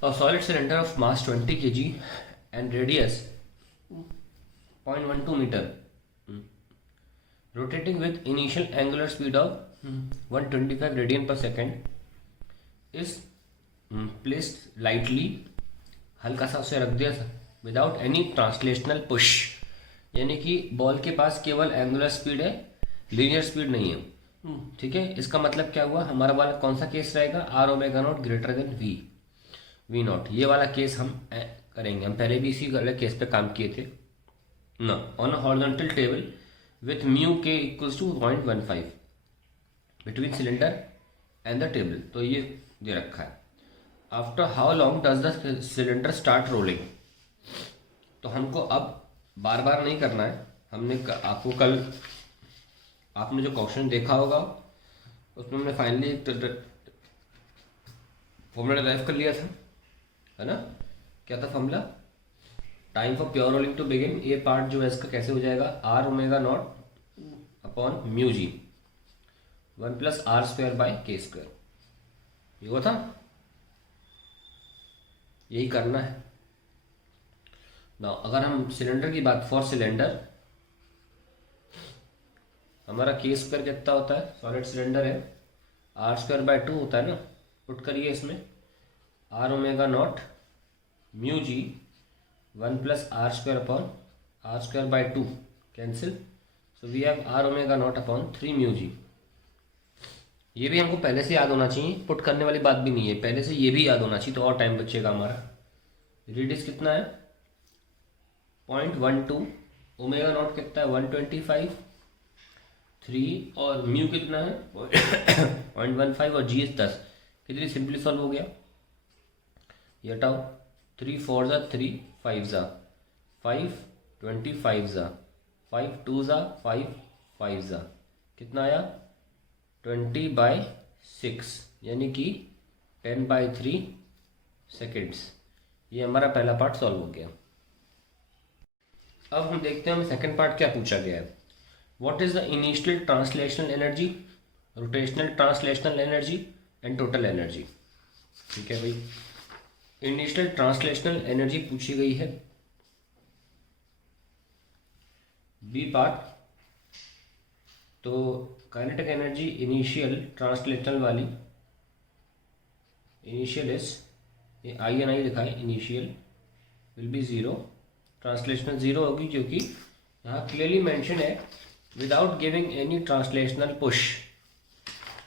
A solid cylinder of mass 20 kg and radius 0.12 meter, rotating with initial angular speed of 125 radian per second, is placed lightly, हल्का सा उसे रख दिया था, without any translational push, यानी कि ball के पास केवल एंगुलर स्पीड है, लीनियर स्पीड नहीं है। ठीक है, इसका मतलब क्या हुआ, हमारा वाला कौन सा केस रहेगा, R omega not greater than V not, ये वाला केस हम करेंगे। हम पहले भी इसी वाले केस पे काम किए थे ना, on horizontal table with mu K equals to 0.15 between cylinder and the table, तो ये दे रखा है। After how long does the cylinder start rolling, तो हमको अब बार बार नहीं करना है, हमने आपको कल आपने जो क्वेश्चन देखा होगा उसमें हमने फाइनली फॉर्मूला ड्राइव कर लिया था, है ना। क्या था formula, time for pure rolling to begin, ये पार्ट जो है इसका कैसे हो जाएगा, R omega not upon mu ji 1 plus R square by K square, ये हुआ था, यही करना है ना। अगर हम सिलेंडर की बात, फॉर सिलेंडर हमारा के स्क्वायर कितना होता है, सॉलिड सिलेंडर है, आर स्क्वायर बाय 2 होता है ना, पुट करिए इसमें R omega not mu ji 1 plus R square upon R square by 2 cancel, so we have R omega not upon 3 mu g. ये भी हमको पहले से याद होना चाहिए, पुट करने वाली बात भी नहीं है, पहले से ये भी याद होना चाहिए, तो और टाइम बचेगा हमारा। रेडियस कितना है 0.12, ओमेगा नॉट कितना है 125, 3 और म्यू कितना है 0.15 और जी एस 10, कितनी सिंपली सॉल्व हो गया, ये हटाओ, 3 4 ज़ा 3 5 ज़ा 5 25 ज़ा 5 2 ज़ा 5 5 ज़ा, कितना आया 20/6, यानी कि 10/3 सेकेंड्स। ये हमारा पहला पार्ट सॉल्व हो गया। अब हम देखते हैं हमें सेकंड पार्ट क्या पूछा गया है। What is the initial translational energy, rotational translational energy and total energy. ठीक है भाई, इनिशियल ट्रांसलेशनल एनर्जी पूछी गई है, बी पार्ट। तो काइनेटिक एनर्जी इनिशियल ट्रांसलेशनल वाली, इनिशियल इज आई एन आई लिखा है, initial will be zero, translational zero होगी क्योंकि यहाँ क्लियरली मेंशन है without giving any translational push.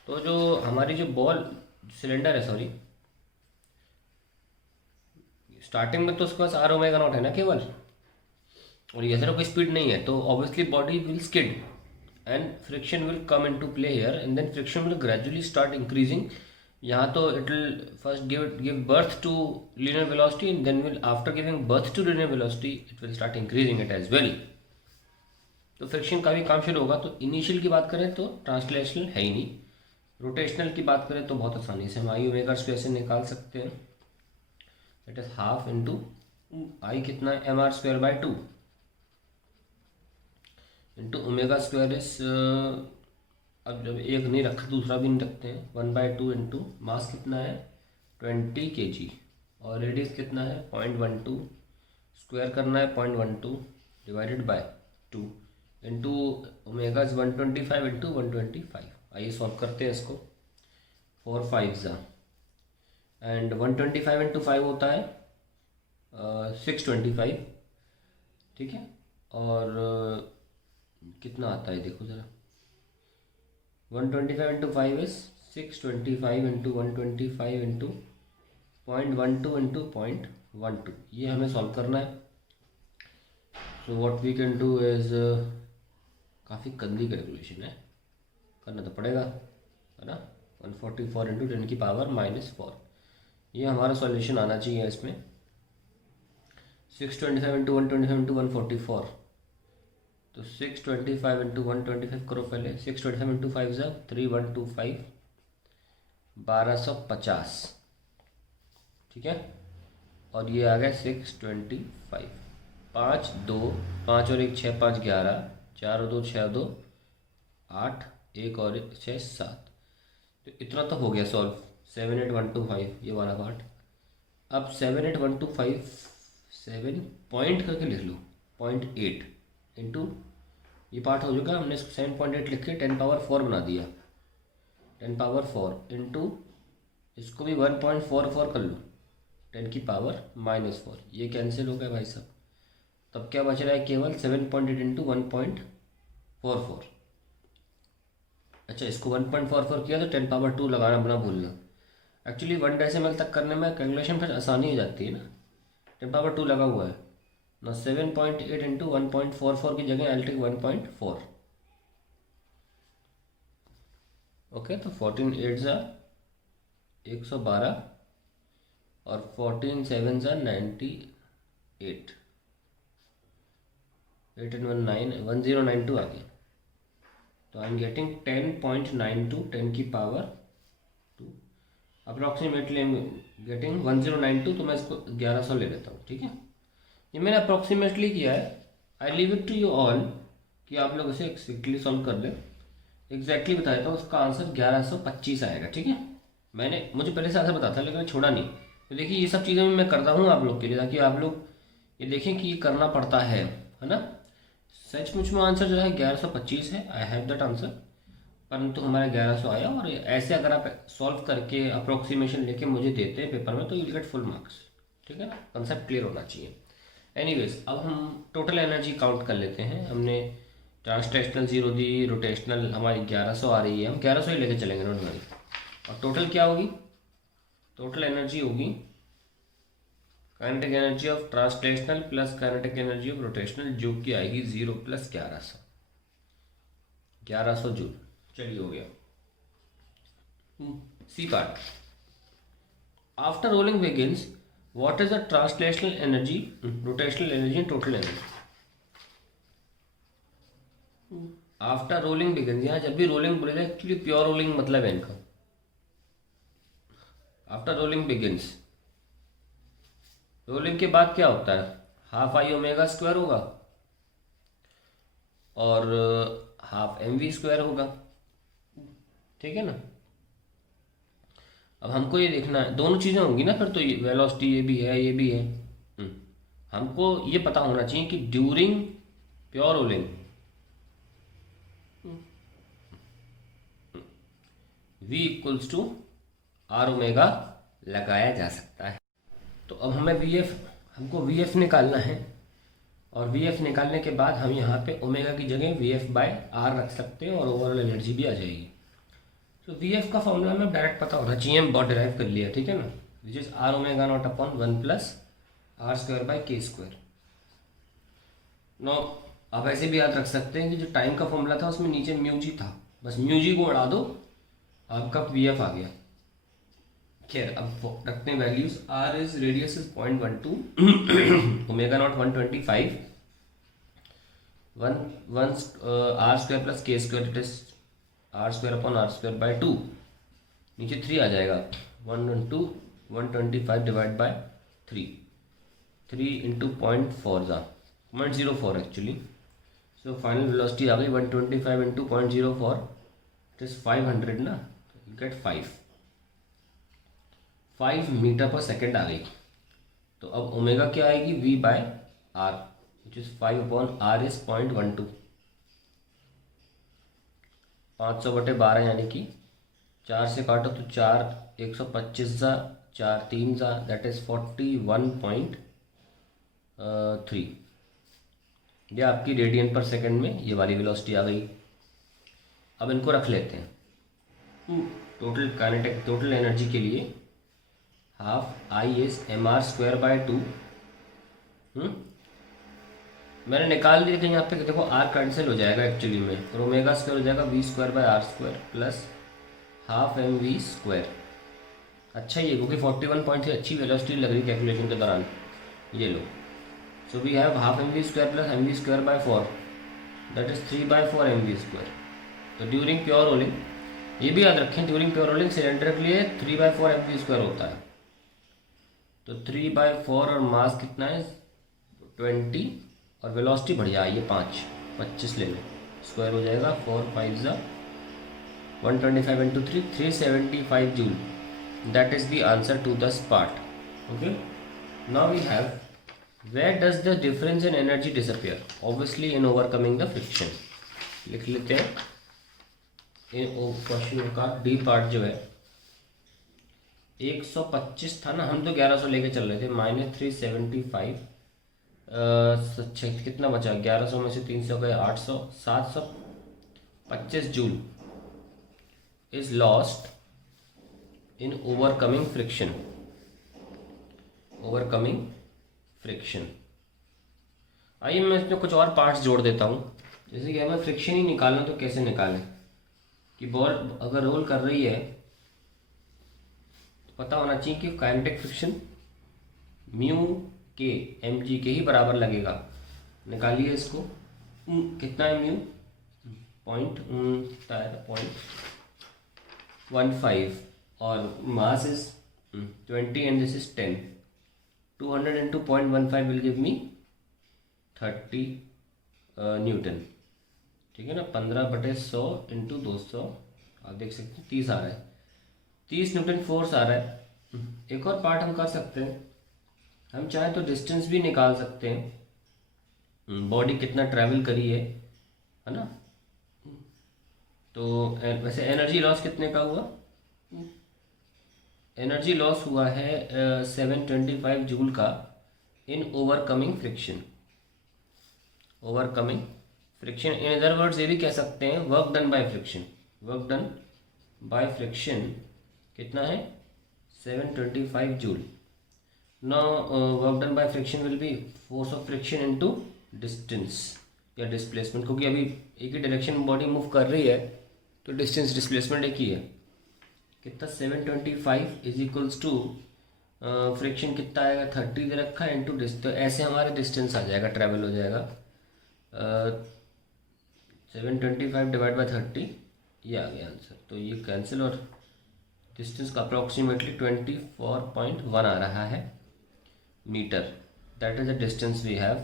तो जो हमारी जो बॉल सिलेंडर है, सॉरी, स्टार्टिंग में तो उसके पास आर ओमेगा नॉट है ना केवल, और ये कोई स्पीड नहीं है, तो obviously body will skid and friction will come into play here, and then friction will gradually start increasing. यहाँ तो it will first give birth to linear velocity, and then will after giving birth to linear velocity it will start increasing it as well. तो friction का भी काम शुरू होगा। तो initial की बात करें तो ट्रांसलेशनल है ही नहीं, रोटेशनल की बात करें तो बहुत आसानी से हम आई ओमेगा स्क्वायर से निकाल सकते हैं, that is half into I कितना है M R square by 2 into omega square is, अब जब एक नहीं रखा दूसरा भी नहीं रखते हैं, 1/2 इंटू मास कितना है 20 kg और रेडियस कितना है 0.12, स्क्वायर करना है 0.12 divided by 2 into omega 125 into 125। आइए सॉल्व करते हैं इसको, 4 5 ज़ा एंड 125 इंटू 5 होता है 625, ठीक है। और कितना आता है देखो ज़रा, 125 into 5 is 625 into 125 into 0.12 into 0.12, ये हमें सॉल्व करना है। So what we can do is, काफ़ी गंदी कैलकुलेशन है, करना तो पड़ेगा, है ना। 144 इंटू 10 की पावर -4, ये हमारा सॉल्यूशन आना चाहिए इसमें। 625 इंटू 125 इंटू 144, तो 625 इंटू 125 करो पहले, 625 इंटू 5 ज़ा 3125, 1250, ठीक है। और ये आ गया 625, 5 2 5 और 1 6 5 11, 4 और 2 6 2 8, 1 और 6 7, तो इतना तो हो गया सॉल्व, 78125 ये वाला पार्ट। अब 78127 पॉइंट करके लिख लो 0.8 इंटू, ये पार्ट हो चुका, हमने इसको 7.8 लिख के 10 पावर 4 बना दिया, 10 पावर 4 इंटू इसको भी 1.44 कर लो 10 की पावर -4, ये कैंसिल हो गया भाई साहब। तब क्या बच रहा है, केवल 7.8 इंटू 1.44। अच्छा, इसको 1.44 किया तो 10 पावर 2 लगाना बना भूलना। एक्चुअली 1 डेसिमल तक करने में कैलकुलेशन फिर आसानी हो जाती है ना, 10 पावर 2 लगा हुआ है ना। 7.8 इंटू 1.44 की जगह आई टेक 1.4। ओके, तो 14 8 ज़ा 112 और 14 7 ज़ा 98, 8 and 1 9, 1092 आ गया। तो आई एम गेटिंग 10.92 10 की power 2 approximately I am getting 1092। तो मैं इसको 1100 ले लेता हूँ, ठीक है। ये मैंने अप्रॉक्सीमेटली किया है, I leave it to you all कि आप लोग इसे एक्सैक्टली सॉल्व कर लें। एग्जैक्टली बता देता हूँ, उसका आंसर 1125 आएगा, ठीक है। मुझे पहले से आंसर पता था लेकिन छोड़ा नहीं। तो देखिए ये सब चीज़ें मैं करता हूँ आप लोग के लिए, ताकि आप लोग ये देखें कि ये करना पड़ता है ना। सचमुच में आंसर जो है 1125 है, आई हैव दैट आंसर, परंतु हमारा 1100 आया। और ऐसे अगर आप सॉल्व करके अप्रोक्सीमेशन लेके मुझे देते हैं पेपर में तो you will get full marks, ठीक है ना। कंसेप्ट क्लियर होना चाहिए। एनीवेज, अब हम टोटल एनर्जी काउंट कर लेते हैं। हमने ट्रांसलेशनल 0 दी, रोटेशनल हमारी 1100 आ रही है, हम 1100 ही लेके चलेंगे नॉट वरी। और टोटल क्या होगी, टोटल एनर्जी होगी kinetic energy of translational plus kinetic energy of rotational, जो कि आएगी 0 + 1100 जूल। चलिए हो गया। C part, after rolling begins what is the translational energy, rotational energy and total energy. After rolling begins, यहाँ जब भी रोलिंग बोलेगा एक्चुअली प्योर रोलिंग मतलब है इनका। आफ्टर रोलिंग बिगिंस, रोलिंग के बाद क्या होता है, हाफ आई ओमेगा स्क्वायर होगा और हाफ mv² होगा, ठीक है ना। अब हमको ये देखना है, दोनों चीज़ें होंगी ना फिर, तो ये वेलोसिटी ये भी है ये भी है। हमको ये पता होना चाहिए कि during pure rolling v equals to r omega लगाया जा सकता है। तो अब हमको vf निकालना है, और vf निकालने के बाद हम यहाँ पे ओमेगा की जगह vf/r रख सकते हैं और ओवरऑल एनर्जी भी आ जाएगी। तो vf का फॉर्मूला में डायरेक्ट पता होना चाहिए, हम बहुत डिराइव कर लिया, ठीक है ना, which is r omega not upon 1 + r²/k²। No, आप ऐसे भी याद रख सकते हैं कि जो टाइम का फॉर्मूला था उसमें नीचे μg था, बस μg को उड़ा दो, आपका vf आ गया। खैर, अब रखते हैं values. r is radius is 0.12, omega naught 125, 1 r² + k², it is r² upon r²/2, नीचे 3 आ जाएगा, 125 डिवाइड बाय 3 इंटू 0.4 ज़ा 0.04 एक्चुअली। सो फाइनल वेलोसिटी आ गई 125 इंटू 0.04, इट इज 500 ना, यू गेट 5 मीटर पर सेकेंड आ गई। तो अब ओमेगा क्या आएगी, v/r, which is 5/r is 0.12, 500/12 यानी कि 4 से काटो तो 4, 125 ज़ा 4 3 ज़ा, दैट इज 41.3। ये आपकी रेडियन पर सेकंड में ये वाली वेलोसिटी आ गई। अब इनको रख लेते हैं। टोटल काइनेटिक, टोटल एनर्जी के लिए हाफ आई इज mr²/2। मैंने निकाल दिया कि यहाँ पे देखो r कैंसिल हो जाएगा एक्चुअली में, और ओमेगा स्क्वायर हो जाएगा v²/r² प्लस हाफ mv²। अच्छा, ये क्योंकि 41.3 अच्छी वेलोसिटी लग रही कैलकुलेशन के दौरान, ये लो। So we have half mv² plus mv²/4, that is 3/4 mv²। तो ड्यूरिंग प्योर रोलिंग, ये भी याद रखें, ड्यूरिंग प्योर रोलिंग सिलेंडर के लिए 3/4 mv² होता है। तो 3/4 और मास कितना है 20, और वेलोसिटी बढ़िया आई है 25 ले लो, स्क्वायर हो जाएगा 4 5 ज़ा 125 into 3 375 joule, that is the answer to this part. Okay. Now we have, where does the difference in energy disappear? Obviously in overcoming the friction. लिख लेते हैं। क्वेश्चन का डी पार्ट जो है 125 था ना, हम तो 1100 लेके चल रहे थे, -375 कितना बचा, 1100 में से 300 गए 800, 725 joule is lost in overcoming friction. Overcoming friction. आइए मैं इसमें कुछ और पार्ट्स जोड़ देता हूँ। जैसे कि हमें फ्रिक्शन ही निकालना, तो कैसे निकालें कि बॉल अगर रोल कर रही है तो पता होना चाहिए कि काइनेटिक फ्रिक्शन म्यू के एम जी के ही बराबर लगेगा। निकालिए इसको। कितना है म्यू, 0.15 और mass is 20 and this is 10। 200 into 0.15 will give me 30 Newton. ठीक है ना, 15/100 इंटू 200, आप देख सकते हैं 30 आ रहा है, 30 न्यूटन फोर्स आ रहा है। एक और पार्ट हम कर सकते हैं, हम चाहें तो डिस्टेंस भी निकाल सकते हैं, बॉडी कितना ट्रैवल करी है ना। तो वैसे एनर्जी लॉस कितने का हुआ, एनर्जी लॉस हुआ है 725 जूल का in overcoming friction. Overcoming friction, in other words ये भी कह सकते हैं work done by friction. Work done by friction कितना है, 725 joule. Now work done by friction will be force of friction into distance या डिस्प्लेसमेंट, क्योंकि अभी एक ही डायरेक्शन में बॉडी मूव कर रही है तो डिस्टेंस डिस्प्लेसमेंट एक ही है। कितना, 725 इज इक्वल्स टू फ्रिक्शन कितना आएगा, 30 दे रखा है इंटू डिस्टेंस, तो ऐसे हमारे डिस्टेंस आ जाएगा, ट्रैवल हो जाएगा 725 डिवाइड बाई 30, ये आ गया आंसर। तो ये कैंसिल और डिस्टेंस का अप्रॉक्सीमेटली 24.1 आ रहा है meter. That is the distance we have.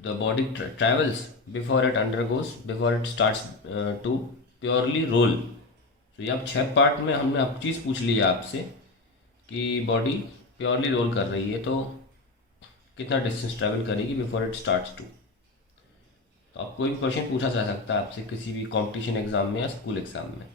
The body travels before it undergoes, before it starts to purely roll. तो ये अब 6 पार्ट में हमने अब चीज़ पूछ ली है आपसे कि बॉडी प्योरली रोल कर रही है तो कितना डिस्टेंस ट्रैवल करेगी बिफोर इट स्टार्ट्स टू। तो आप कोई भी क्वेश्चन पूछा जा सकता है आपसे किसी भी कंपटीशन एग्जाम में या स्कूल एग्जाम में।